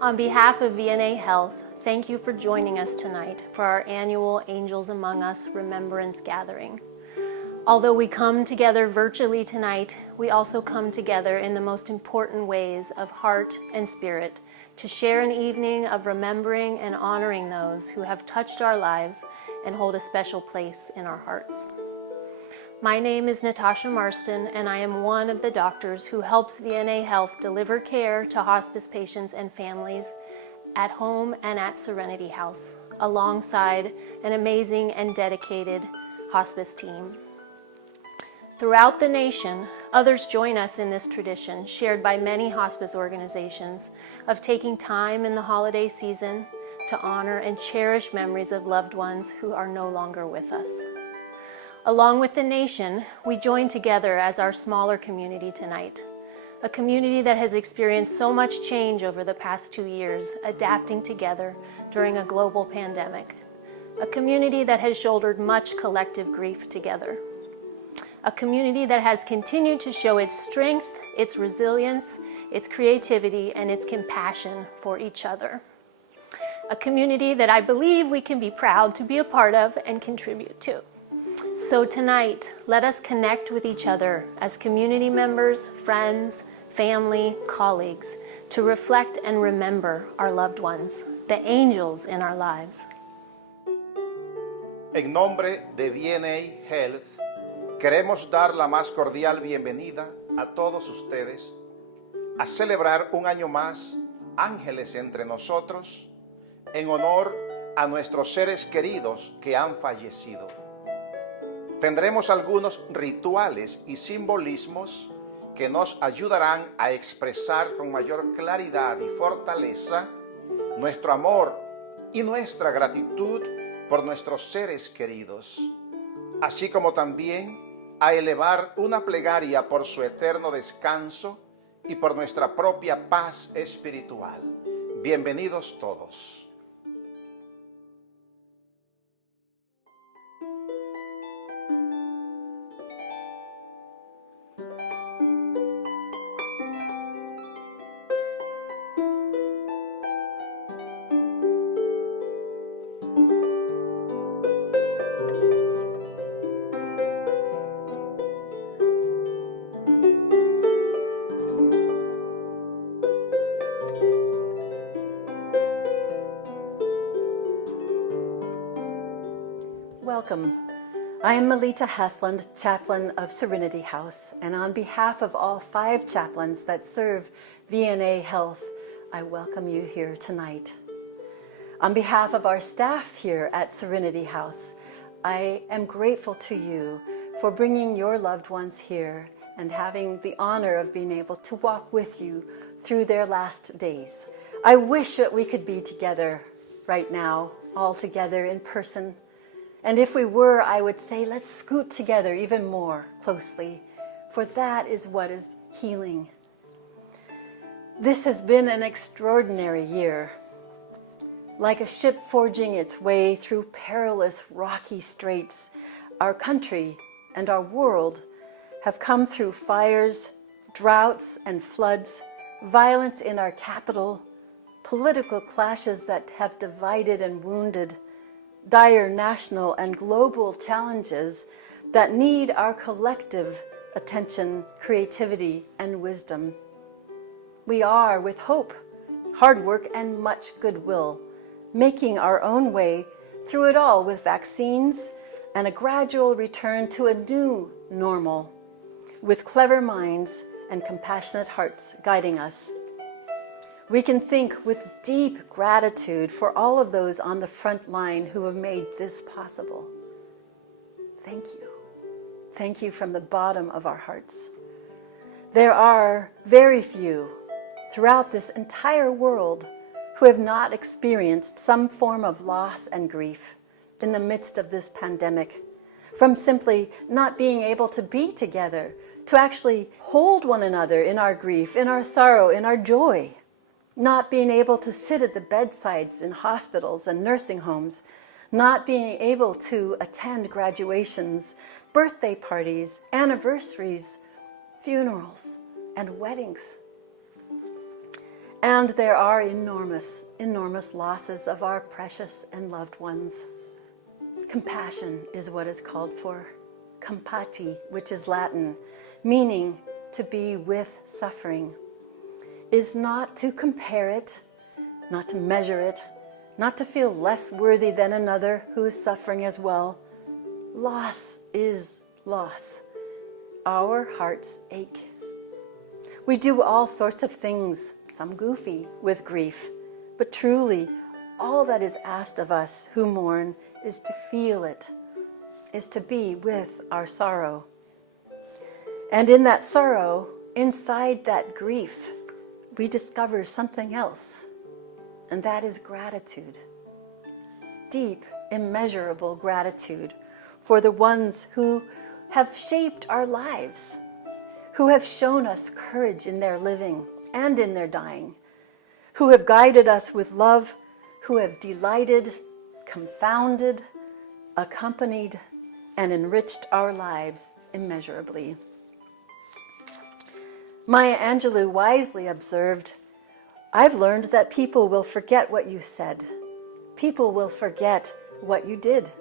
On behalf of VNA Health, thank you for joining us tonight for our annual Angels Among Us Remembrance Gathering. Although we come together virtually tonight, we also come together in the most important ways of heart and spirit to share an evening of remembering and honoring those who have touched our lives and hold a special place in our hearts. My name is Natasha Marston, and I am one of the doctors who helps VNA Health deliver care to hospice patients and families at home and at Serenity House, alongside an amazing and dedicated hospice team. Throughout the nation, others join us in this tradition shared by many hospice organizations of taking time in the holiday season to honor and cherish memories of loved ones who are no longer with us. Along with the nation, we join together as our smaller community tonight, a community that has experienced so much change over the past 2 years, adapting together during a global pandemic, a community that has shouldered much collective grief together, a community that has continued to show its strength, its resilience, its creativity, and its compassion for each other. A community that I believe we can be proud to be a part of and contribute to. So tonight, let us connect with each other as community members, friends, family, colleagues, to reflect and remember our loved ones, the angels in our lives. En nombre de VNA Health, queremos dar la más cordial bienvenida a todos ustedes a celebrar un año más Ángeles entre nosotros en honor a nuestros seres queridos que han fallecido. Tendremos algunos rituales y simbolismos que nos ayudarán a expresar con mayor claridad y fortaleza nuestro amor y nuestra gratitud por nuestros seres queridos, así como también a elevar una plegaria por su eterno descanso y por nuestra propia paz espiritual. Bienvenidos todos. Welcome. I am Melita Hasland, chaplain of Serenity House, and on behalf of all 5 chaplains that serve VNA Health, I welcome you here tonight. On behalf of our staff here at Serenity House, I am grateful to you for bringing your loved ones here and having the honor of being able to walk with you through their last days. I wish that we could be together right now, all together in person. And if we were, I would say, let's scoot together even more closely, for that is what is healing. This has been an extraordinary year. Like a ship forging its way through perilous rocky straits, our country and our world have come through fires, droughts and floods, violence in our capital, political clashes that have divided and wounded, dire national and global challenges that need our collective attention, creativity, and wisdom. We are, with hope, hard work, and much goodwill, making our own way through it all with vaccines and a gradual return to a new normal, with clever minds and compassionate hearts guiding us. We can think with deep gratitude for all of those on the front line who have made this possible. Thank you. Thank you from the bottom of our hearts. There are very few throughout this entire world who have not experienced some form of loss and grief in the midst of this pandemic, from simply not being able to be together, to actually hold one another in our grief, in our sorrow, in our joy, not being able to sit at the bedsides in hospitals and nursing homes, not being able to attend graduations, birthday parties, anniversaries, funerals, and weddings. And there are enormous, enormous losses of our precious and loved ones. Compassion is what is called for. Compati, which is Latin, meaning to be with suffering, is not to compare it, not to measure it, not to feel less worthy than another who is suffering as well. Loss is loss. Our hearts ache. We do all sorts of things, some goofy, with grief, but truly, all that is asked of us who mourn is to feel it, is to be with our sorrow. And in that sorrow, inside that grief, we discover something else, and that is gratitude. Deep, immeasurable gratitude for the ones who have shaped our lives, who have shown us courage in their living and in their dying, who have guided us with love, who have delighted, confounded, accompanied, and enriched our lives immeasurably. Maya Angelou wisely observed, "I've learned that people will forget what you said. People will forget what you did.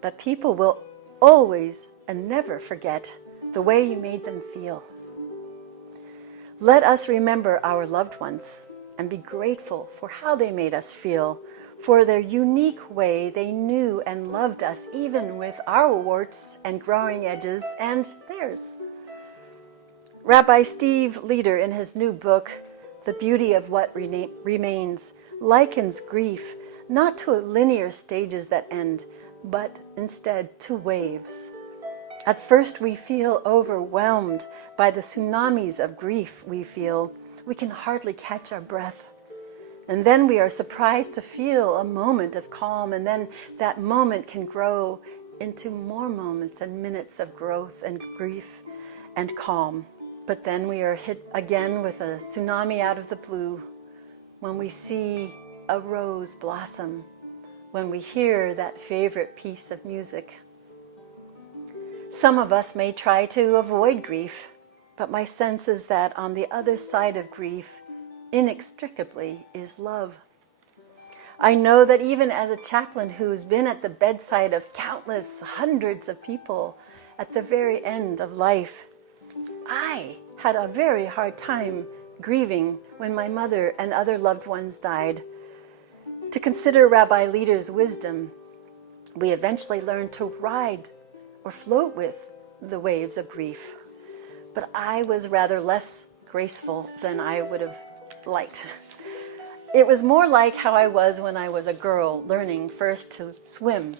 But people will always and never forget the way you made them feel." Let us remember our loved ones and be grateful for how they made us feel, for their unique way they knew and loved us, even with our warts and growing edges and theirs. Rabbi Steve Leder, in his new book, The Beauty of What Remains, likens grief not to linear stages that end, but instead to waves. At first we feel overwhelmed by the tsunamis of grief we feel. We can hardly catch our breath. And then we are surprised to feel a moment of calm, and then that moment can grow into more moments and minutes of growth and grief and calm. But then we are hit again with a tsunami out of the blue when we see a rose blossom, when we hear that favorite piece of music. Some of us may try to avoid grief, but my sense is that on the other side of grief, inextricably, is love. I know that even as a chaplain who's been at the bedside of countless hundreds of people at the very end of life, I had a very hard time grieving when my mother and other loved ones died. To consider Rabbi Leder's wisdom, we eventually learned to ride or float with the waves of grief. But I was rather less graceful than I would have liked. It was more like how I was when I was a girl learning first to swim.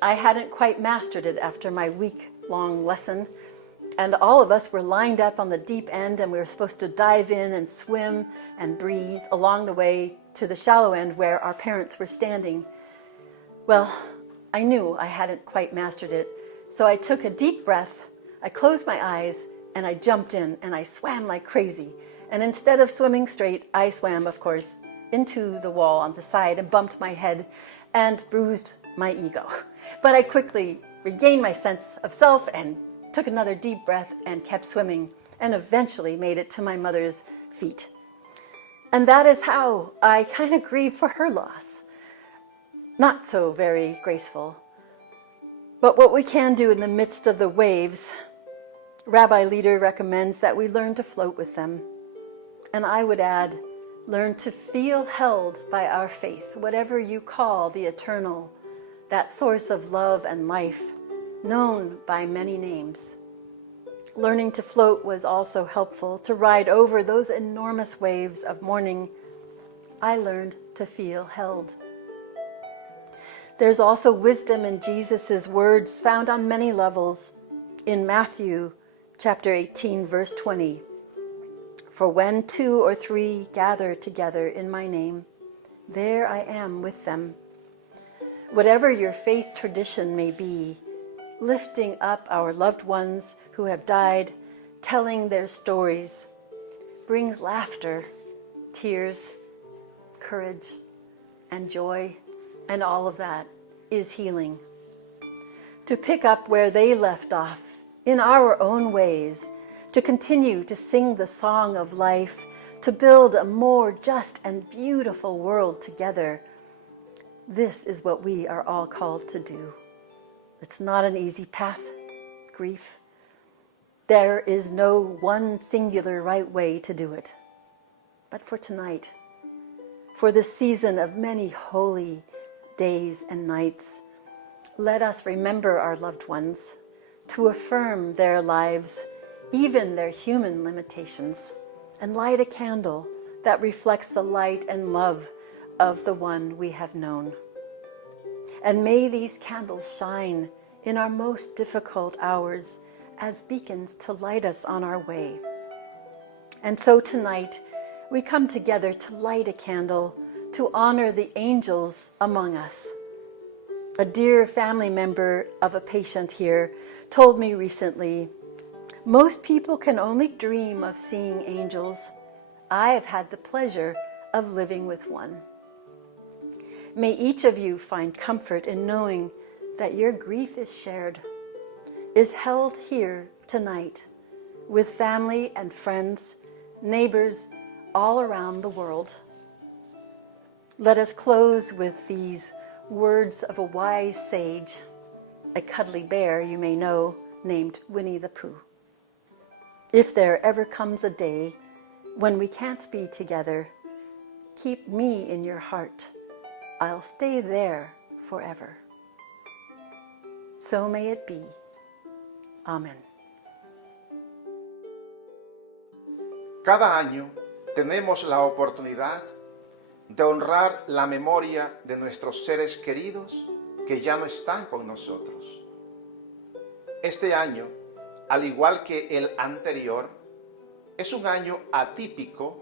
I hadn't quite mastered it after my week-long lesson, and all of us were lined up on the deep end, and we were supposed to dive in and swim and breathe along the way to the shallow end where our parents were standing. Well, I knew I hadn't quite mastered it, so I took a deep breath, I closed my eyes, and I jumped in, and I swam like crazy. And instead of swimming straight, I swam, of course, into the wall on the side and bumped my head and bruised my ego. But I quickly regained my sense of self and took another deep breath and kept swimming, and eventually made it to my mother's feet. And that is how I kind of grieved for her loss. Not so very graceful. But what we can do in the midst of the waves, Rabbi Leder recommends that we learn to float with them. And I would add, learn to feel held by our faith, whatever you call the eternal, that source of love and life, known by many names. Learning to float was also helpful to ride over those enormous waves of mourning. I learned to feel held. There's also wisdom in Jesus' words found on many levels. In Matthew chapter 18, verse 20, For when 2 or 3 gather together in my name, there I am with them. Whatever your faith tradition may be, lifting up our loved ones who have died, telling their stories, brings laughter, tears, courage, and joy, and all of that is healing. To pick up where they left off in our own ways, to continue to sing the song of life, to build a more just and beautiful world together. This is what we are all called to do. It's not an easy path, grief. There is no one singular right way to do it. But for tonight, for this season of many holy days and nights, let us remember our loved ones, to affirm their lives, even their human limitations, and light a candle that reflects the light and love of the one we have known. And may these candles shine in our most difficult hours as beacons to light us on our way. And so tonight, we come together to light a candle to honor the angels among us. A dear family member of a patient here told me recently, most people can only dream of seeing angels. I have had the pleasure of living with one. May each of you find comfort in knowing that your grief is shared, is held here tonight with family and friends, neighbors all around the world. Let us close with these words of a wise sage, a cuddly bear you may know, named Winnie the Pooh. If there ever comes a day when we can't be together, keep me in your heart. I'll stay there forever. So may it be. Amen. Cada año tenemos la oportunidad de honrar la memoria de nuestros seres queridos que ya no están con nosotros. Este año, al igual que el anterior, es un año atípico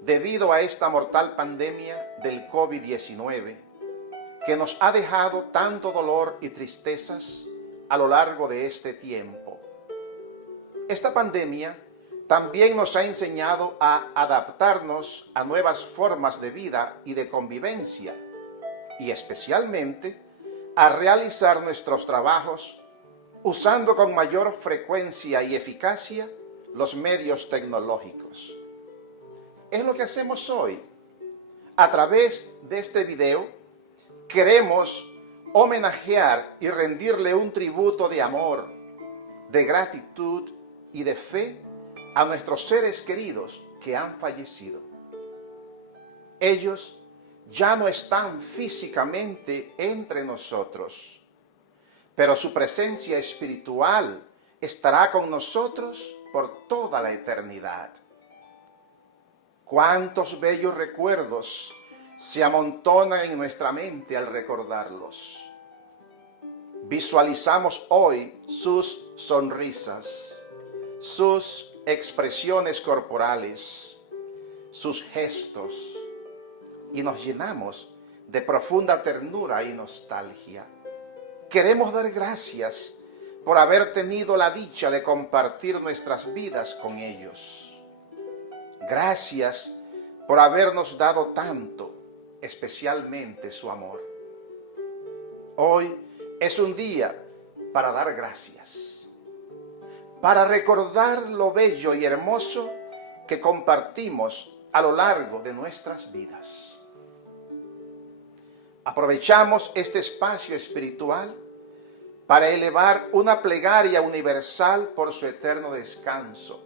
debido a esta mortal pandemia del COVID-19 que nos ha dejado tanto dolor y tristezas a lo largo de este tiempo. Esta pandemia también nos ha enseñado a adaptarnos a nuevas formas de vida y de convivencia, y especialmente a realizar nuestros trabajos usando con mayor frecuencia y eficacia los medios tecnológicos. Es lo que hacemos hoy. A través de este video queremos homenajear y rendirle un tributo de amor, de gratitud y de fe a nuestros seres queridos que han fallecido. Ellos ya no están físicamente entre nosotros, pero su presencia espiritual estará con nosotros por toda la eternidad. Cuántos bellos recuerdos se amontonan en nuestra mente al recordarlos. Visualizamos hoy sus sonrisas, sus expresiones corporales, sus gestos, y nos llenamos de profunda ternura y nostalgia. Queremos dar gracias por haber tenido la dicha de compartir nuestras vidas con ellos. Gracias por habernos dado tanto, especialmente su amor. Hoy es un día para dar gracias, para recordar lo bello y hermoso que compartimos a lo largo de nuestras vidas. Aprovechamos este espacio espiritual para elevar una plegaria universal por su eterno descanso,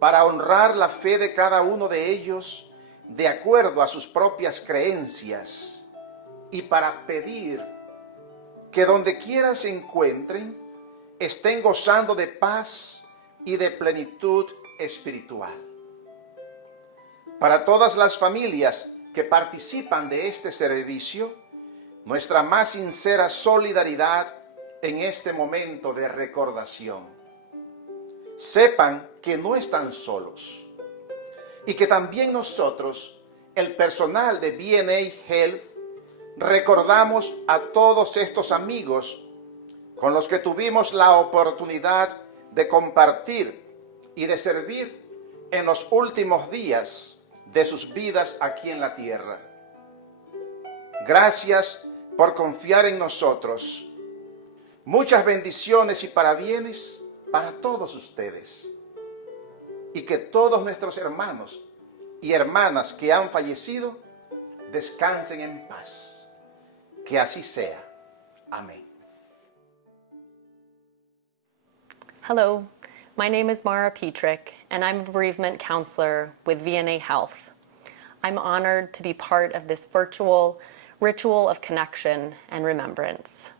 para honrar la fe de cada uno de ellos de acuerdo a sus propias creencias y para pedir que donde quiera se encuentren estén gozando de paz y de plenitud espiritual. Para todas las familias que participan de este servicio, nuestra más sincera solidaridad en este momento de recordación. Sepan que no están solos. y que también nosotros, el personal de VNA Health, recordamos a todos estos amigos con los que tuvimos la oportunidad de compartir y de servir en los últimos días de sus vidas aquí en la tierra. Gracias por confiar en nosotros. Muchas bendiciones y parabienes para todos ustedes. Y que todos nuestros hermanos y hermanas que han fallecido descansen en paz. Que así sea. Amén. Hello, my name is Mara Petrick, and I'm a bereavement counselor with VNA Health. I'm honored to be part of this virtual ritual of connection and remembrance.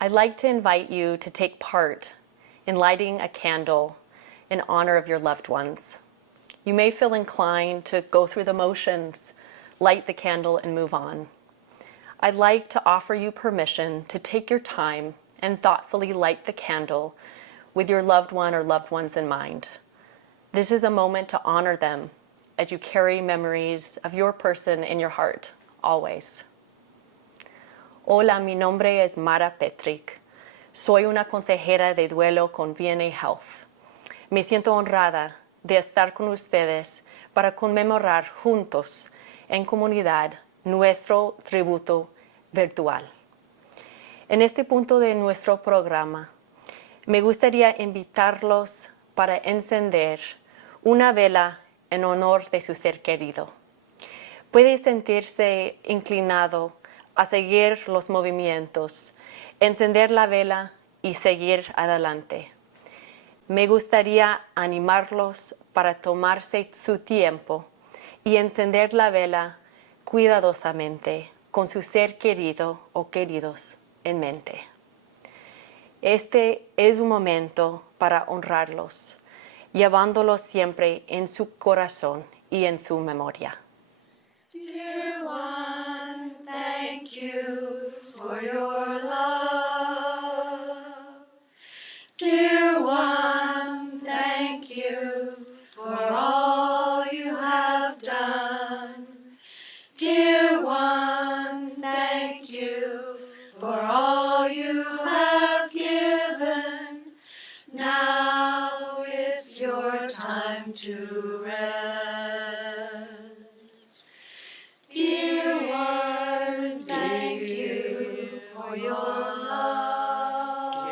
I'd like to invite you to take part in lighting a candle in honor of your loved ones. You may feel inclined to go through the motions, light the candle, and move on. I'd like to offer you permission to take your time and thoughtfully light the candle with your loved one or loved ones in mind. This is a moment to honor them as you carry memories of your person in your heart, always. Hola, mi nombre es Mara Petrick. Soy una consejera de duelo con VNA Health. Me siento honrada de estar con ustedes para conmemorar juntos en comunidad nuestro tributo virtual. En este punto de nuestro programa, me gustaría invitarlos para encender una vela en honor de su ser querido. Puede sentirse inclinado a seguir los movimientos, encender la vela y seguir adelante. Me gustaría animarlos para tomarse su tiempo y encender la vela cuidadosamente con su ser querido o queridos en mente. Este es un momento para honrarlos, llevándolos siempre en su corazón y en su memoria. Dear one, thank you for your love. Dear one, thank you for all you have done. Dear one, thank you for all you have given. Now it's your time to rest. Dear one, thank you for your love.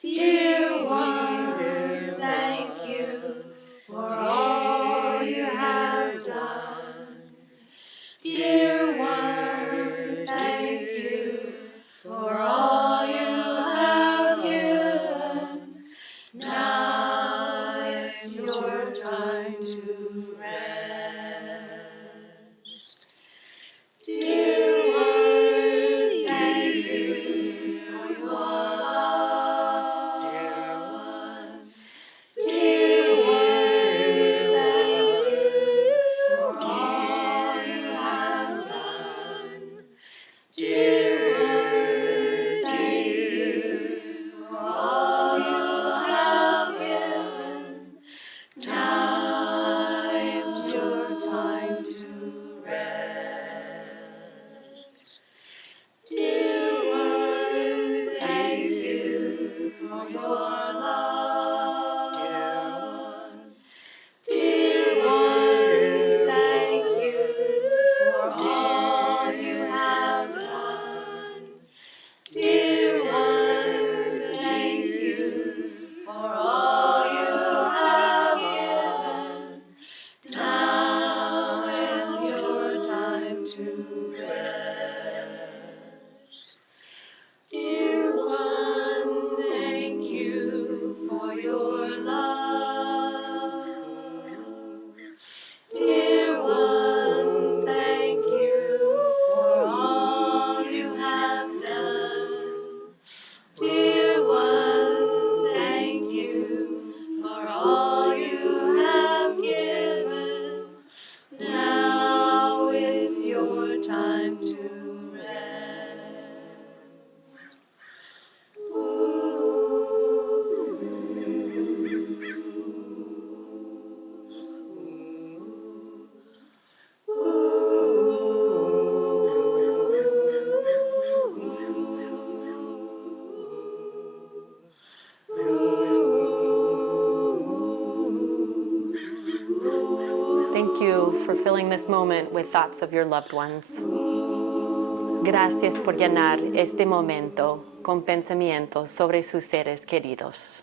Dear one, thank you for all you have done. Dear one, thank you for all you have given. Now it's your time to rest. Dear one, thank you for your love. filling this moment with thoughts of your loved ones. Gracias por llenar este momento con pensamientos sobre sus seres queridos.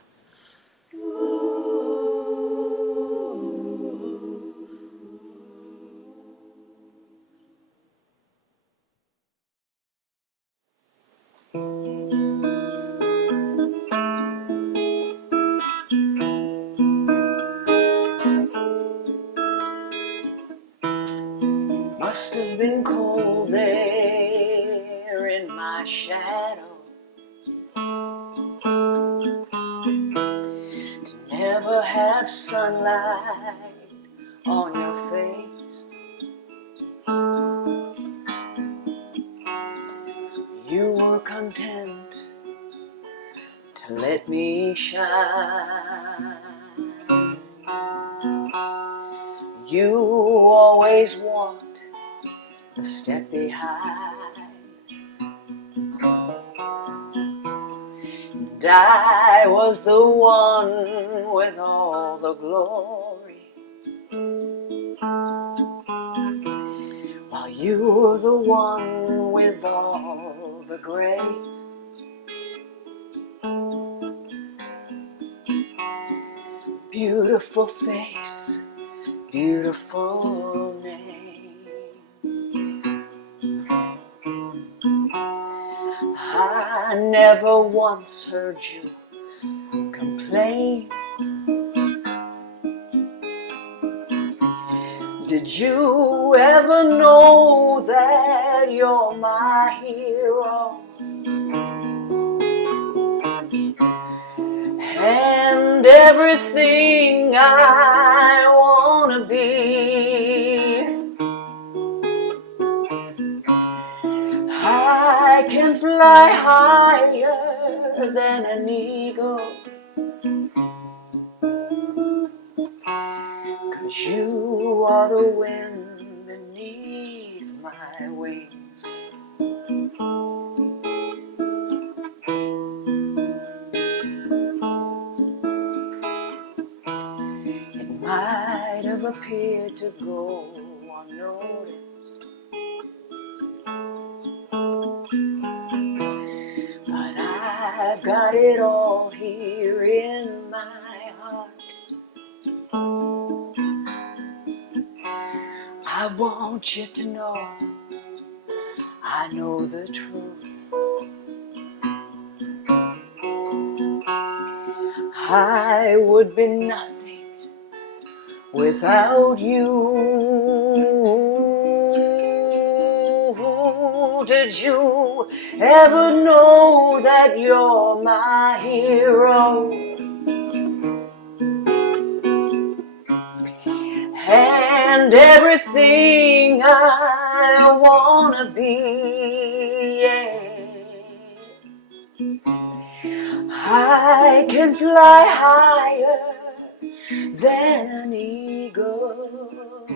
Must have been cold there in my shadow to never have sunlight on your face. You were content to let me shine. You always want a step behind, and I was the one with all the glory, while you were the one with all the grace. Beautiful face, beautiful name. I never once heard you complain. Did you ever know that you're my hero? And everything I wanna be. I can fly higher than an eagle, 'cause you are the wind beneath my wings. It might have appeared to go unnoticed, but I've got it all here in my heart. I want you to know I know the truth. I would be nothing without you. Did you ever know that you're my hero? And everything I wanna be, yeah. I can fly higher than an eagle,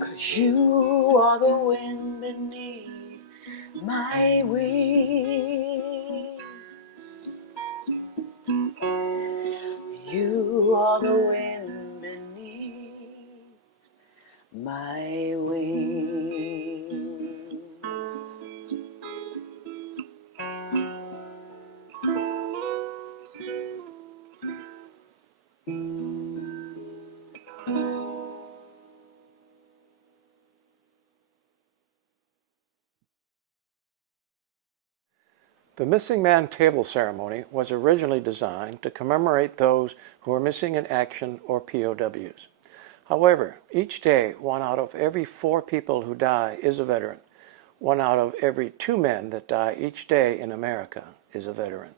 'cause you are the wind beneath my wings. You are the wind beneath my wings. The Missing Man Table ceremony was originally designed to commemorate those who are missing in action or POWs. However, each day, 1 out of every 4 people who die is a veteran. 1 out of every 2 men that die each day in America is a veteran.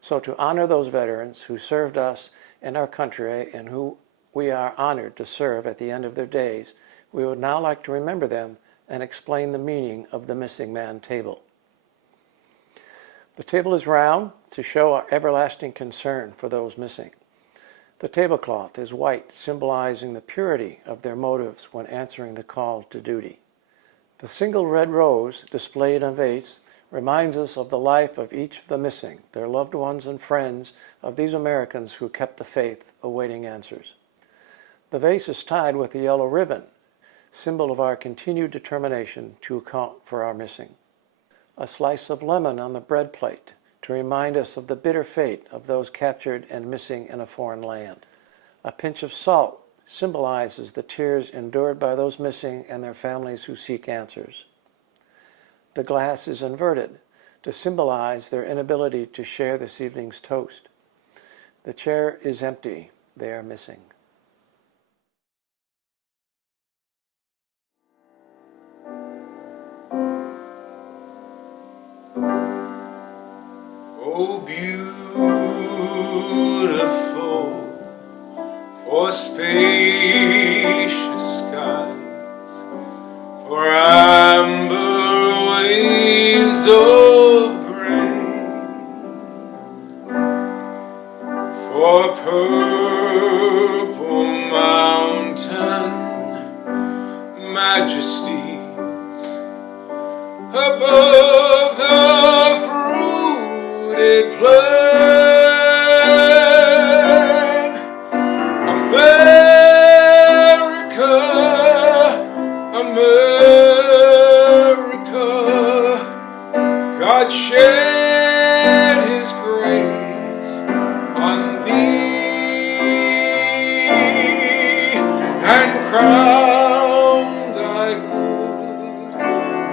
So to honor those veterans who served us and our country and who we are honored to serve at the end of their days, we would now like to remember them and explain the meaning of the Missing Man Table. The table is round to show our everlasting concern for those missing. The tablecloth is white, symbolizing the purity of their motives when answering the call to duty. The single red rose displayed on a vase reminds us of the life of each of the missing, their loved ones and friends of these Americans who kept the faith, awaiting answers. The vase is tied with a yellow ribbon, symbol of our continued determination to account for our missing. A slice of lemon on the bread plate to remind us of the bitter fate of those captured and missing in a foreign land. A pinch of salt symbolizes the tears endured by those missing and their families who seek answers. The glass is inverted to symbolize their inability to share this evening's toast. The chair is empty. They are missing. Oh, beautiful for spacious skies, for amber waves of grain, for purple mountain majesties above the fruited plain. America, America, God shed His grace on thee and crowned thy good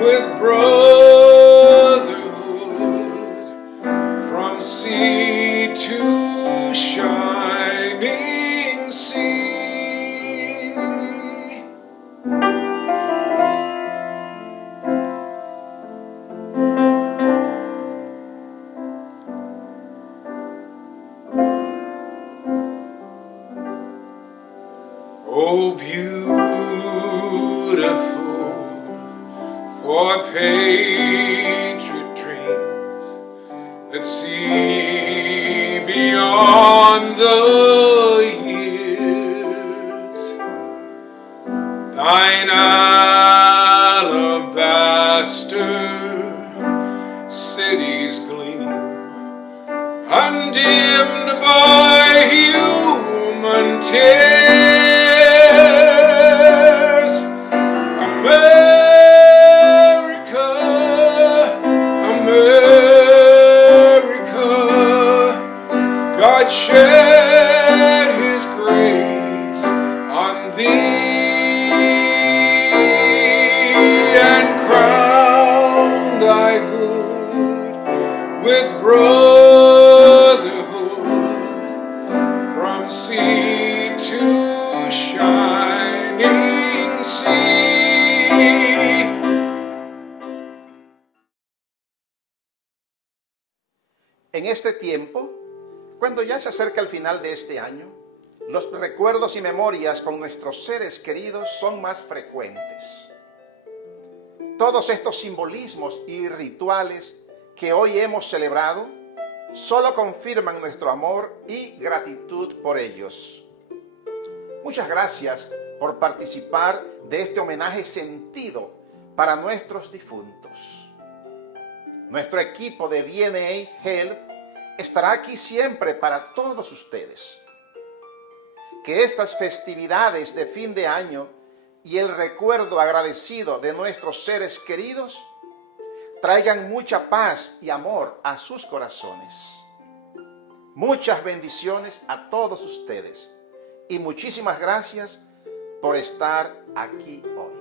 with brotherhood from sea to shining sea. Oh, beautiful for patriot dreams that see beyond the years. Thine alabaster cities gleam, undimmed by human tears. America, America, God shed His grace on thee and crowned thy good with brotherhood from sea to shining sea. En este tiempo, cuando ya se acerca el final de este año, los recuerdos y memorias con nuestros seres queridos son más frecuentes. Todos estos simbolismos y rituales que hoy hemos celebrado solo confirman nuestro amor y gratitud por ellos. Muchas gracias por participar de este homenaje sentido para nuestros difuntos. Nuestro equipo de VNA Health estará aquí siempre para todos ustedes. Que estas festividades de fin de año y el recuerdo agradecido de nuestros seres queridos traigan mucha paz y amor a sus corazones. Muchas bendiciones a todos ustedes y muchísimas gracias por estar aquí hoy.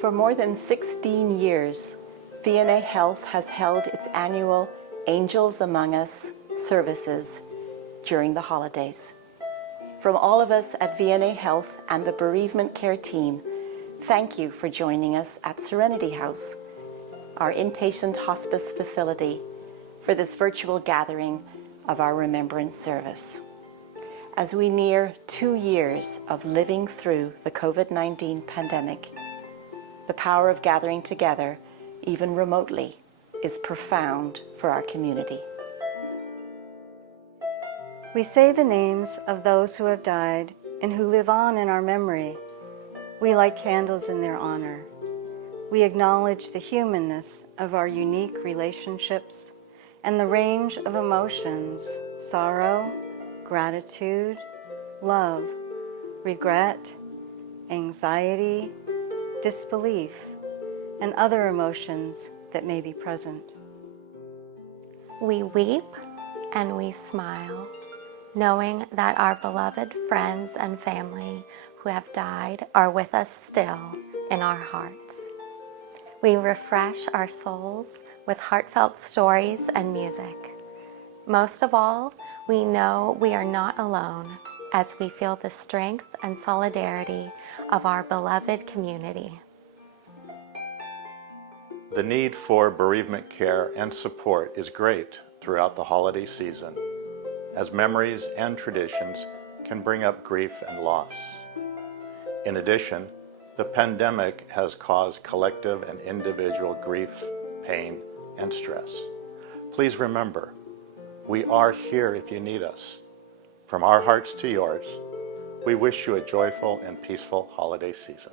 For more than 16 years, VNA Health has held its annual Angels Among Us services during the holidays. From all of us at VNA Health and the bereavement care team, thank you for joining us at Serenity House, our inpatient hospice facility, for this virtual gathering of our remembrance service. As we near 2 years of living through the COVID-19 pandemic, the power of gathering together, even remotely, is profound for our community. We say the names of those who have died and who live on in our memory. We light candles in their honor. We acknowledge the humanness of our unique relationships and the range of emotions, sorrow, gratitude, love, regret, anxiety, disbelief, and other emotions that may be present. We weep and we smile, knowing that our beloved friends and family who have died are with us still in our hearts. We refresh our souls with heartfelt stories and music. Most of all, we know we are not alone as we feel the strength and solidarity of our beloved community. The need for bereavement care and support is great throughout the holiday season, as memories and traditions can bring up grief and loss. In addition, the pandemic has caused collective and individual grief, pain, and stress. Please remember, we are here if you need us. From our hearts to yours, we wish you a joyful and peaceful holiday season.